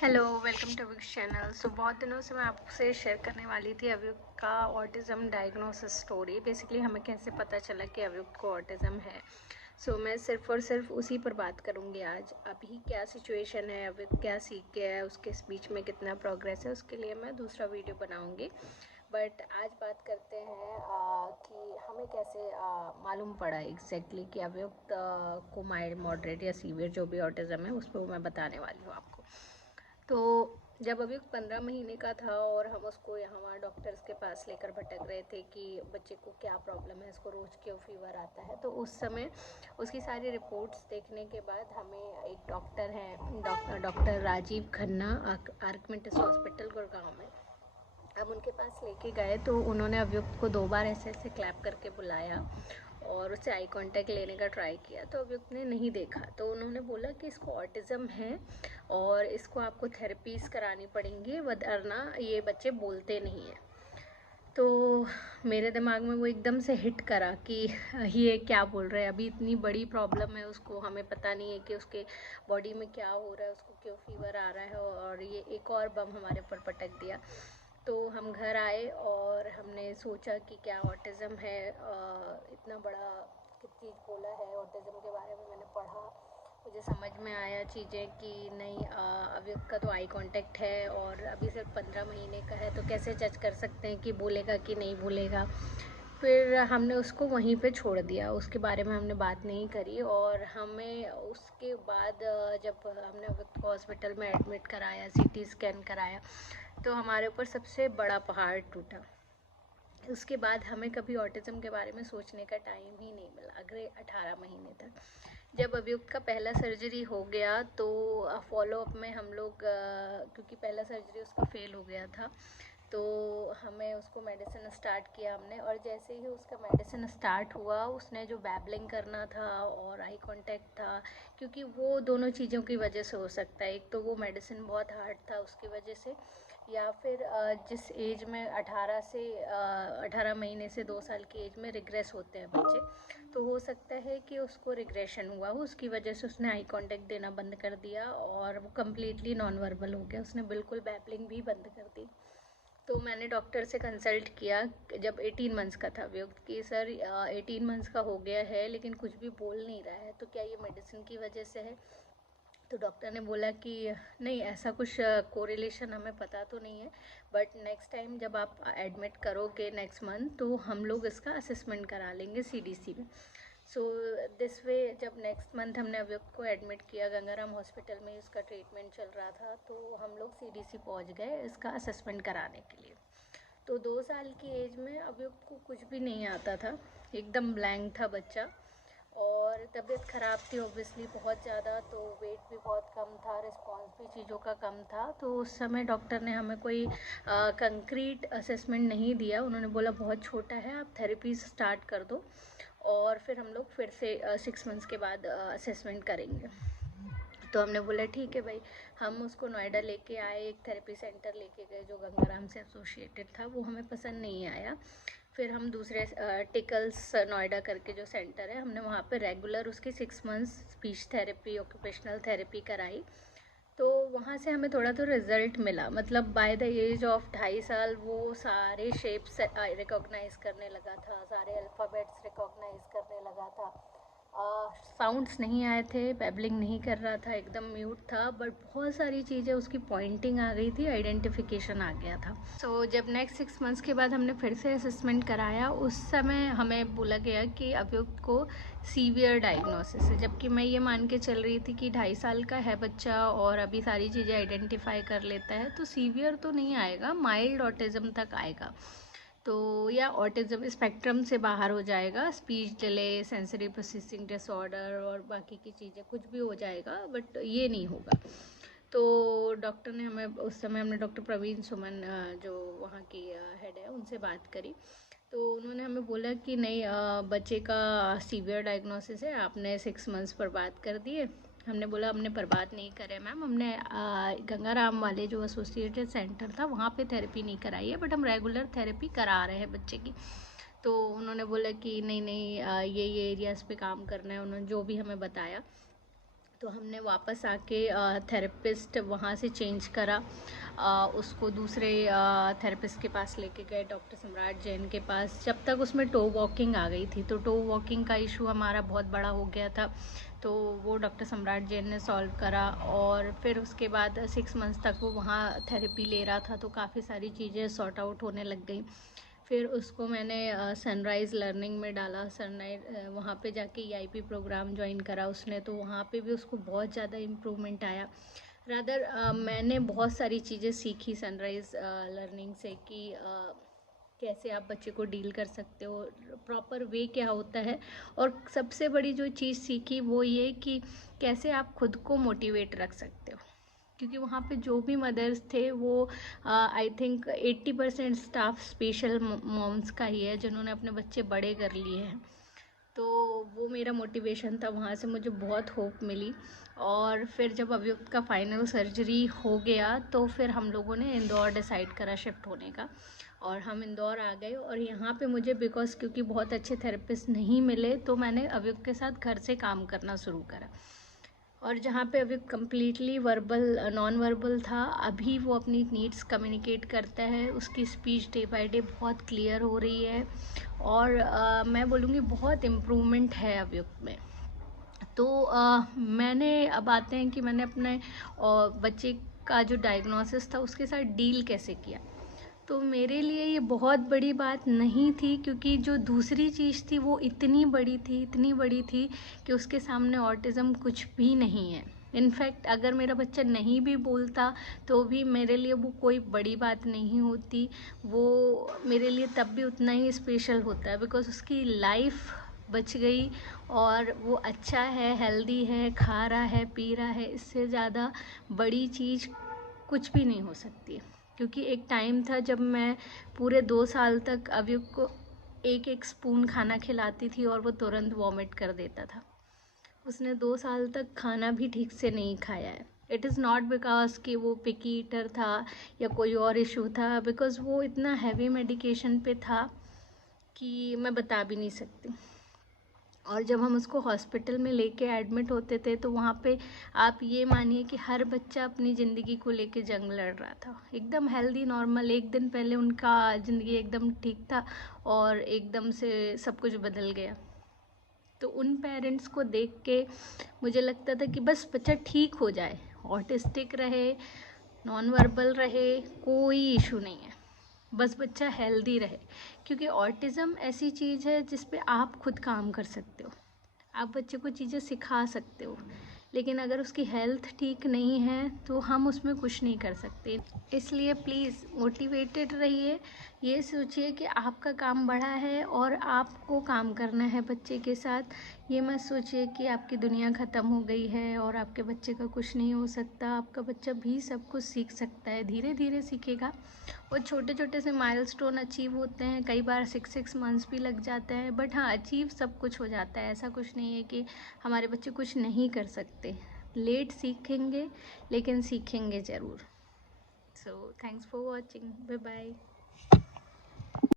Hello, welcome to Abhik channel. So बहुत दिनों से मैं आपसे शेयर करने वाली थी अभिक का ऑटिज़म डायग्नोसिस स्टोरी। बेसिकली हमें कैसे पता चला कि अभिक को ऑटिज़म है। सो मैं सिर्फ़ और सिर्फ उसी पर बात करूँगी आज। अभी क्या सिचुएशन है, अभिक क्या सीख गया है, उसके स्पीच में कितना प्रोग्रेस है, उसके लिए मैं दूसरा वीडियो बनाऊँगी। बट आज बात करते हैं कि हमें कैसे मालूम पड़ा एग्जैक्टली कि अभियुक्त को माइल्ड, मॉडरेट या सीवियर जो भी ऑटिज़म है उस पर मैं बताने वाली हूँ आपको। तो जब अभी 15 महीने का था और हम उसको यहाँ वहाँ डॉक्टर्स के पास लेकर भटक रहे थे कि बच्चे को क्या प्रॉब्लम है, इसको रोज़ क्यों फीवर आता है, तो उस समय उसकी सारी रिपोर्ट्स देखने के बाद हमें एक डॉक्टर हैं, डॉक्टर राजीव खन्ना, आर्कमिंटस हॉस्पिटल गुड़गांव में। अब उनके पास लेके गए तो उन्होंने अभियुक्त को 2 बार ऐसे ऐसे क्लैप करके बुलाया और उससे आई कांटेक्ट लेने का ट्राई किया, तो अभियुक्त ने नहीं देखा। तो उन्होंने बोला कि इसको ऑटिज़म है और इसको आपको थेरेपीज करानी पड़ेंगी, वरना ये बच्चे बोलते नहीं हैं। तो मेरे दिमाग में वो एकदम से हिट करा कि ये क्या बोल रहे हैं, अभी इतनी बड़ी प्रॉब्लम है उसको, हमें पता नहीं है कि उसके बॉडी में क्या हो रहा है, उसको क्यों फीवर आ रहा है, और ये एक और बम हमारे ऊपर पटक दिया। तो हम घर आए और हमने सोचा कि क्या ऑटिज़म है, इतना बड़ा किस चीज़ बोला है ऑटिज़म के बारे में। मैंने पढ़ा, मुझे समझ में आया चीज़ें कि नहीं, अभी उसका तो आई कांटेक्ट है और अभी सिर्फ 15 महीने का है, तो कैसे जज कर सकते हैं कि बोलेगा कि नहीं बोलेगा। फिर हमने उसको वहीं पे छोड़ दिया, उसके बारे में हमने बात नहीं करी। और हमें उसके बाद जब हमने व्यक्ति को हॉस्पिटल में एडमिट कराया, सीटी स्कैन कराया, तो हमारे ऊपर सबसे बड़ा पहाड़ टूटा। उसके बाद हमें कभी ऑटिज़म के बारे में सोचने का टाइम ही नहीं मिला अगले 18 महीने तक। जब अभियुक्त का पहला सर्जरी हो गया तो फॉलोअप में हम लोग, क्योंकि पहला सर्जरी उसका फेल हो गया था, तो हमें उसको मेडिसिन स्टार्ट किया हमने। और जैसे ही उसका मेडिसिन स्टार्ट हुआ, उसने जो बैबलिंग करना था और आई कांटेक्ट था, क्योंकि वो दोनों चीज़ों की वजह से हो सकता है। एक तो वो मेडिसिन बहुत हार्ड था उसकी वजह से, या फिर जिस एज में 18 महीने से 2 साल की एज में रिग्रेस होते हैं बच्चे, तो हो सकता है कि उसको रिग्रेशन हुआ हो, उसकी वजह से उसने आई कांटेक्ट देना बंद कर दिया और वो कम्प्लीटली नॉन वर्बल हो गया, उसने बिल्कुल बैबलिंग भी बंद कर दी। तो मैंने डॉक्टर से कंसल्ट किया जब 18 मंथ्स का था अभियुक्त, कि सर 18 मंथ्स का हो गया है लेकिन कुछ भी बोल नहीं रहा है, तो क्या ये मेडिसिन की वजह से है। तो डॉक्टर ने बोला कि नहीं, ऐसा कुछ कोरिलेशन हमें पता तो नहीं है, बट नेक्स्ट टाइम जब आप एडमिट करोगे नेक्स्ट मंथ, तो हम लोग इसका असेसमेंट करा लेंगे सीडीसी में। सो दिस वे जब नेक्स्ट मंथ हमने अभियुक्त को एडमिट किया, गंगाराम हॉस्पिटल में उसका ट्रीटमेंट चल रहा था, तो हम लोग सीडीसी पहुंच गए इसका असेसमेंट कराने के लिए। तो 2 साल की एज में अभियुक्त को कुछ भी नहीं आता था, एकदम ब्लैंक था बच्चा। और तबीयत ख़राब थी ऑब्वियसली बहुत ज़्यादा, तो वेट भी बहुत कम था, रिस्पॉन्स भी चीज़ों का कम था। तो उस समय डॉक्टर ने हमें कोई कंक्रीट असेसमेंट नहीं दिया। उन्होंने बोला बहुत छोटा है, आप थेरेपी स्टार्ट कर दो और फिर हम लोग फिर से 6 मंथ्स के बाद असेसमेंट करेंगे। तो हमने बोला ठीक है भाई। हम उसको नोएडा लेके आए, एक थेरेपी सेंटर लेके गए जो गंगाराम से एसोसिएटेड था, वो हमें पसंद नहीं आया। फिर हम दूसरे टिकल्स नोएडा करके जो सेंटर है, हमने वहाँ पे रेगुलर उसकी 6 months speech therapy, occupational therapy कराई। तो वहाँ से हमें थोड़ा तो रिज़ल्ट मिला, मतलब बाय द एज ऑफ 2.5 साल वो सारे शेप्स रिकॉग्नाइज करने लगा था, सारे अल्फ़ाबेट्स रिकॉग्नाइज करने लगा था। साउंड्स नहीं आए थे, बैबलिंग नहीं कर रहा था, एकदम म्यूट था, बट बहुत सारी चीज़ें उसकी पॉइंटिंग आ गई थी, आइडेंटिफिकेशन आ गया था। सो जब नेक्स्ट 6 मंथ्स के बाद हमने फिर से असेसमेंट कराया, उस समय हमें बोला गया कि अभियुक्त को सीवियर डायग्नोसिस है, जबकि मैं ये मान के चल रही थी कि 2.5 साल का है बच्चा और अभी सारी चीज़ें आइडेंटिफाई कर लेता है, तो सीवियर तो नहीं आएगा, माइल्ड ऑटिज़म तक आएगा। तो या ऑटिज़म स्पेक्ट्रम से बाहर हो जाएगा, speech delay, sensory processing disorder और बाकी की चीज़ें कुछ भी हो जाएगा, बट ये नहीं होगा। तो डॉक्टर ने हमें, उस समय हमने डॉक्टर प्रवीण सुमन जो वहाँ की हेड है उनसे बात करी, तो उन्होंने हमें बोला कि नहीं, बच्चे का सीवियर डायग्नोसिस है, आपने 6 मंथ्स पर बात कर दिए। हमने बोला हमने बर्बाद नहीं करे मैम, हमने गंगाराम वाले जो एसोसिएटेड सेंटर था वहाँ पे थेरेपी नहीं कराई है, बट हम रेगुलर थेरेपी करा रहे हैं बच्चे की। तो उन्होंने बोला कि नहीं नहीं, ये एरियाज़ पे काम करना है, उन्होंने जो भी हमें बताया। तो हमने वापस आके थेरेपिस्ट वहाँ से चेंज करा, उसको दूसरे थेरेपिस्ट के पास लेके गए, डॉक्टर सम्राट जैन के पास। जब तक उसमें टो वॉकिंग आ गई थी, तो टो वॉकिंग का इशू हमारा बहुत बड़ा हो गया था, तो वो डॉक्टर सम्राट जैन ने सॉल्व करा। और फिर उसके बाद 6 मंथ्स तक वो वहाँ थेरेपी ले रहा था, तो काफ़ी सारी चीज़ें सॉर्ट आउट होने लग गई। फिर उसको मैंने सनराइज़ लर्निंग में डाला। सनराइज वहाँ पे जाके EIP प्रोग्राम ज्वाइन करा उसने, तो वहाँ पे भी उसको बहुत ज़्यादा इम्प्रूवमेंट आया। रादर मैंने बहुत सारी चीज़ें सीखी सनराइज़ लर्निंग से कि कैसे आप बच्चे को डील कर सकते हो, प्रॉपर वे क्या होता है। और सबसे बड़ी जो चीज़ सीखी वो ये कि कैसे आप खुद को मोटिवेट रख सकते हो, क्योंकि वहाँ पे जो भी मदर्स थे वो I think 80% staff special moms का ही है, जिन्होंने अपने बच्चे बड़े कर लिए हैं। तो वो मेरा मोटिवेशन था, वहाँ से मुझे बहुत होप मिली। और फिर जब अभियुक्त का फाइनल सर्जरी हो गया, तो फिर हम लोगों ने इंदौर डिसाइड करा शिफ्ट होने का, और हम इंदौर आ गए। और यहाँ पे मुझे क्योंकि बहुत अच्छे थेरेपिस्ट नहीं मिले, तो मैंने अभियुक्त के साथ घर से काम करना शुरू करा। और जहाँ पे अभी कम्प्लीटली नॉन वर्बल था, अभी वो अपनी नीड्स कम्युनिकेट करता है, उसकी स्पीच डे बाय डे बहुत क्लियर हो रही है। और मैं बोलूँगी बहुत इम्प्रूवमेंट है अभियुक्त में। तो मैंने अब आते हैं कि मैंने अपने बच्चे का जो डायग्नोसिस था उसके साथ डील कैसे किया। तो मेरे लिए ये बहुत बड़ी बात नहीं थी, क्योंकि जो दूसरी चीज़ थी वो इतनी बड़ी थी कि उसके सामने ऑटिज़म कुछ भी नहीं है। इनफैक्ट अगर मेरा बच्चा नहीं भी बोलता तो भी मेरे लिए वो कोई बड़ी बात नहीं होती, वो मेरे लिए तब भी उतना ही स्पेशल होता है, बिकॉज़ उसकी लाइफ बच गई और वो अच्छा है, हेल्दी है, खा रहा है, पी रहा है। इससे ज़्यादा बड़ी चीज़ कुछ भी नहीं हो सकती। क्योंकि एक टाइम था जब मैं पूरे 2 साल तक अभियुक्त को एक स्पून खाना खिलाती थी और वो तुरंत वॉमिट कर देता था। उसने 2 साल तक खाना भी ठीक से नहीं खाया है। इट इज़ नॉट बिकॉज कि वो पिकी ईटर था या कोई और इशू था, बिकॉज वो इतना हैवी मेडिकेशन पे था कि मैं बता भी नहीं सकती। और जब हम उसको हॉस्पिटल में लेके एडमिट होते थे, तो वहाँ पे आप ये मानिए कि हर बच्चा अपनी ज़िंदगी को लेके जंग लड़ रहा था, एकदम हेल्दी नॉर्मल। एक दिन पहले उनका ज़िंदगी एकदम ठीक था और एकदम से सब कुछ बदल गया। तो उन पेरेंट्स को देख के मुझे लगता था कि बस बच्चा ठीक हो जाए, ऑटिस्टिक रहे, नॉन वर्बल रहे, कोई इशू नहीं है, बस बच्चा हेल्दी रहे। क्योंकि ऑटिज़म ऐसी चीज़ है जिस पे आप खुद काम कर सकते हो, आप बच्चे को चीज़ें सिखा सकते हो, लेकिन अगर उसकी हेल्थ ठीक नहीं है तो हम उसमें कुछ नहीं कर सकते। इसलिए प्लीज़ मोटिवेटेड रहिए, ये सोचिए कि आपका काम बड़ा है और आपको काम करना है बच्चे के साथ। ये मत सोचिए कि आपकी दुनिया ख़त्म हो गई है और आपके बच्चे का कुछ नहीं हो सकता। आपका बच्चा भी सब कुछ सीख सकता है, धीरे धीरे सीखेगा। और छोटे छोटे से माइलस्टोन अचीव होते हैं, कई बार 6 मंथ्स भी लग जाते हैं, बट हाँ अचीव सब कुछ हो जाता है। ऐसा कुछ नहीं है कि हमारे बच्चे कुछ नहीं कर सकते। लेट सीखेंगे लेकिन सीखेंगे ज़रूर। So thanks for watching. Bye bye.